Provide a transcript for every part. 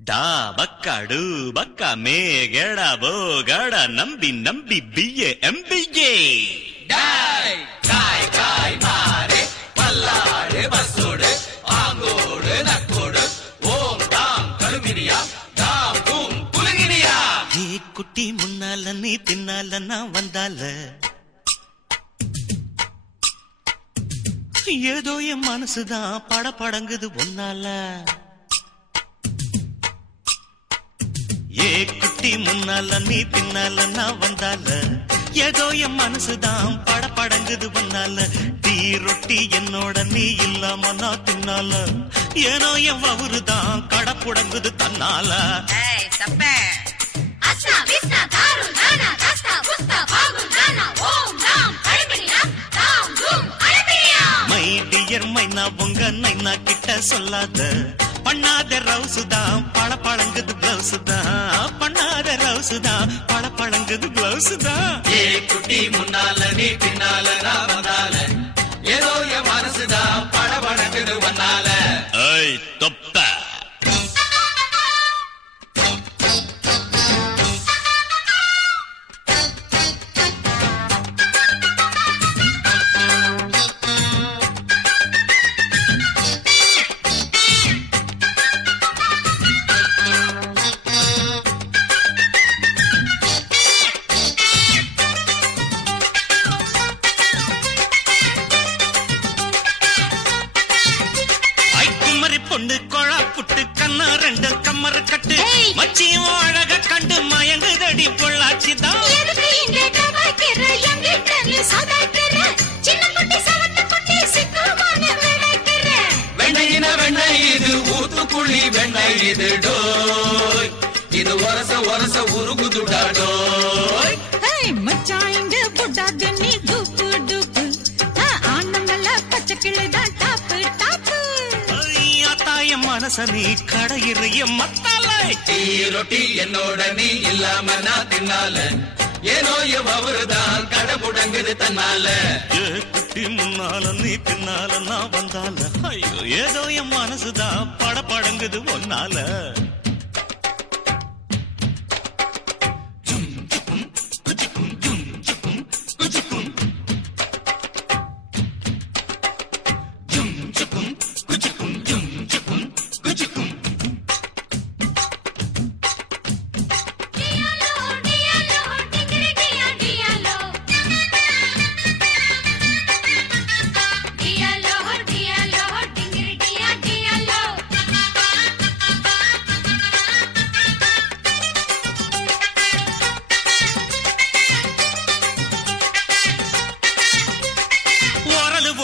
ಡಾ ಬಕ್ಕ ಡು ಬಕ್ಕ ಮೇ ಗೆಡ ಬೋ ಗಡ ನಂಬಿ ನಂಬಿ ಬಿಯೆ ಎಂಬಿಗೆ டாய் காய் காய் மாரே பல்லாடு பசோடு ஆங்கோடு நக்கோடு ஓம் தாம் கருமினியா தாம் தூம் குலுங்கினியா ஏ குட்டி முன்னால நீ பின்னால நான் வந்தால ஏதோ என் மனசுதான் படபடங்குது ஒன்னால ஏ குட்டி முன்னால நீ பின்னால நான் வந்தால ஏதோ என் மனசுதான் படபடங்குது ஒன்னால டீ ரொட்டி என்னோட நீ இல்லாம நான் தின்னால ஏனோ என் வவுறுதான் கடப்புடங்குது தன்னால மை டியர் மைனா உங்க நைனா கிட்ட சொல்லாத பண்ணாத ரவுசுதான் பழங்குது பிளவுசுதான் பண்ணாத ரவுசுதான் பழங்குது பிளவுசுதான் ஏ குட்டி முன்னால நீ பின்னால நான் வந்தால ஏதோ என் மனசுதான் படபடக்குது வந்தால ஏய் தொப்ப பொண்ணு கொழா புட்டு கண்ணா ரெண்டு கம்மர் கட்டு மச்சியும் அழக கண்டு மயங்குதடி பொள்ளாச்சிதான் வெண்ணையின வெண்ணெய் இது ஊத்துக்குழி வெண்ணெய் இது டோய் இது ஒரச ஒரச உருகுதுடா டோய் மச்சான் இங்க புட்டாது நீ டூப்பு டூப்பு ஆனந்தல பச்சை கிளிதான் டாப்பு டாப்பு தாய மனச நீ கடையிறைய மத்தால டீ ரொட்டி என்னோட நீ இல்லாம நான் தின்னால ஏனோ அவருதான் கடை முடங்குது தன்னால குட்டி முன்னால நீ பின்னால நான் வந்தால ஐயோ ஏதோ என் மனசுதான் படபடங்குது ஒன்னால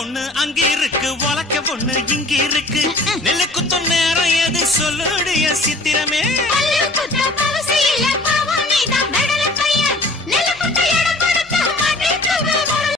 ஒண்ணு அங்க இருக்கு உலக்க ஒண்ணு இங்க இருக்கு நெல்லு குத்தும் நேரம் எது சொல்லுடைய சித்திரமே